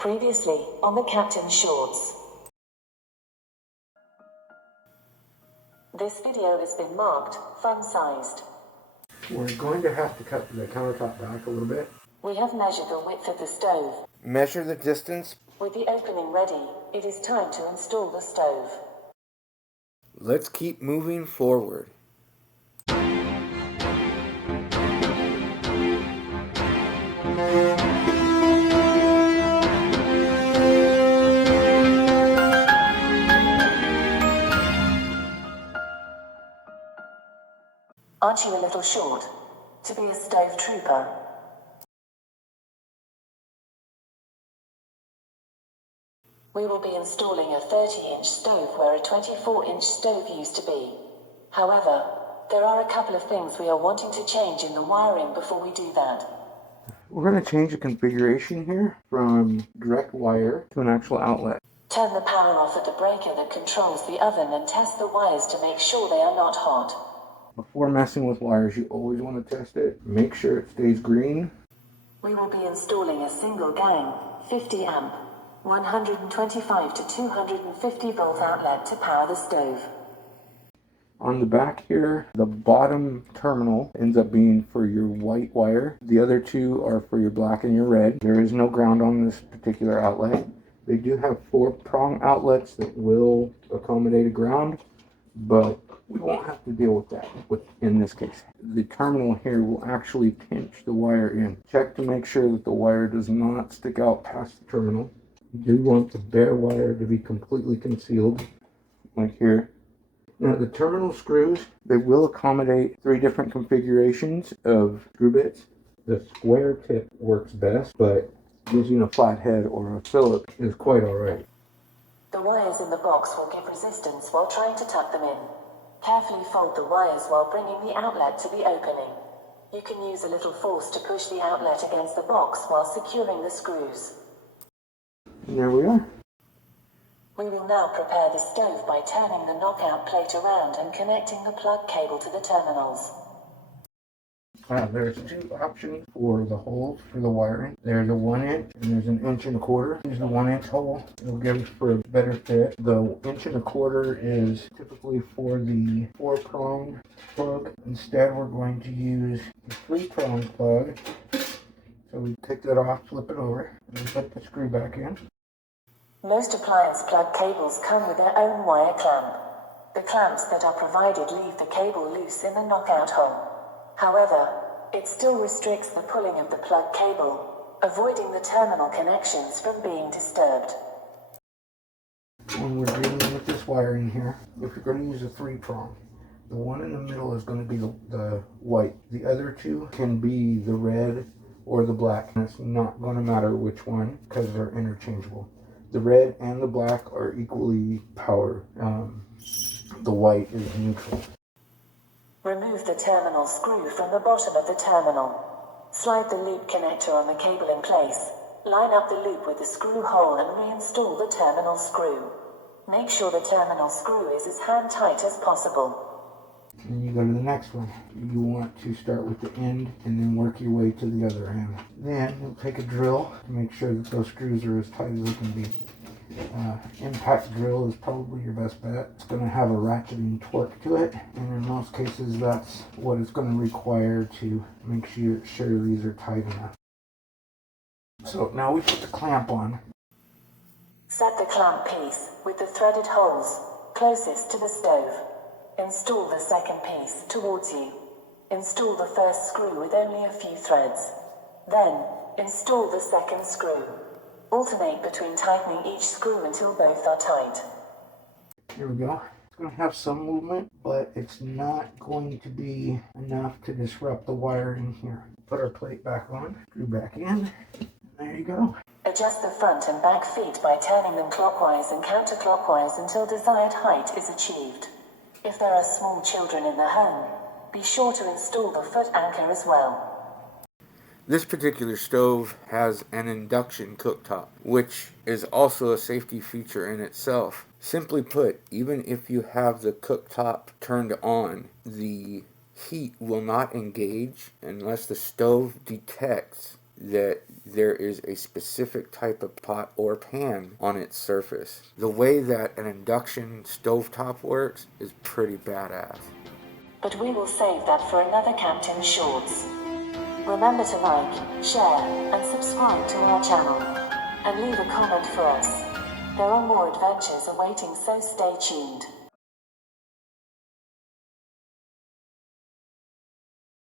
Previously on the Captain Shorts. This video has been marked fun-sized. We're going to have to cut the countertop back a little bit. We have measured the width of the stove. Measure the distance. With the opening ready, it is time to install the stove. Let's keep moving forward. Aren't you a little short to be a stove trooper? We will be installing a 30-inch stove where a 24-inch stove used to be. However, there are a couple of things we are wanting to change in the wiring before we do that. We're going to change the configuration here from direct wire to an actual outlet. Turn the power off at the breaker that controls the oven and test the wires to make sure they are not hot. Before messing with wires, you always want to test it. Make sure it stays green. We will be installing a single gang, 50 amp, 125 to 250 volt outlet to power the stove. On the back here, the bottom terminal ends up being for your white wire. The other two are for your black and your red. There is no ground on this particular outlet. They do have 4-prong outlets that will accommodate a ground, but we won't have to deal with that in this case. The terminal here will actually pinch the wire in. Check to make sure that the wire does not stick out past the terminal. You do want the bare wire to be completely concealed, like here. Now the terminal screws, they will accommodate 3 different configurations of screw bits. The square tip works best, but using a flat head or a Phillips is quite alright. The wires in the box will give resistance while trying to tuck them in. Carefully fold the wires while bringing the outlet to the opening. You can use a little force to push the outlet against the box while securing the screws. And there we are. We will now prepare the stove by turning the knockout plate around and connecting the plug cable to the terminals. There's 2 options for the holes for the wiring. There's a 1-inch and there's an 1.25 inch. Use the 1-inch hole. It'll give for a better fit. The 1.25 inch is typically for the 4-prong plug. Instead, we're going to use the 3-prong plug. So we take that off, flip it over, and put the screw back in. Most appliance plug cables come with their own wire clamp. The clamps that are provided leave the cable loose in the knockout hole. However, it still restricts the pulling of the plug cable, avoiding the terminal connections from being disturbed. When we're dealing with this wiring here, if you're going to use a 3-prong, the one in the middle is going to be the white. The other 2 can be the red or the black. And it's not going to matter which one because they're interchangeable. The red and the black are equally powered. The white is neutral. Remove the terminal screw from the bottom of the terminal. Slide the loop connector on the cable in place. Line up the loop with the screw hole and reinstall the terminal screw. Make sure the terminal screw is as hand tight as possible. Then you go to the next one. You want to start with the end and then work your way to the other end. Then you'll take a drill to make sure that those screws are as tight as they can be. Impact drill is probably your best bet. It's going to have a ratcheting torque to it, and in most cases that's what it's going to require to make sure these are tight enough. So now we put the clamp on. Set the clamp piece with the threaded holes closest to the stove. Install the second piece towards you. Install the first screw with only a few threads. Then, install the second screw. Alternate between tightening each screw until both are tight. Here we go. It's going to have some movement, but it's not going to be enough to disrupt the wiring here. Put our plate back on, screw back in. There you go. Adjust the front and back feet by turning them clockwise and counterclockwise until desired height is achieved. If there are small children in the home, be sure to install the foot anchor as well. This particular stove has an induction cooktop, which is also a safety feature in itself. Simply put, even if you have the cooktop turned on, the heat will not engage unless the stove detects that there is a specific type of pot or pan on its surface. The way that an induction stovetop works is pretty badass. But we will save that for another Captain Shorts. Remember to like, share, and subscribe to our channel. And leave a comment for us. There are more adventures awaiting, so stay tuned.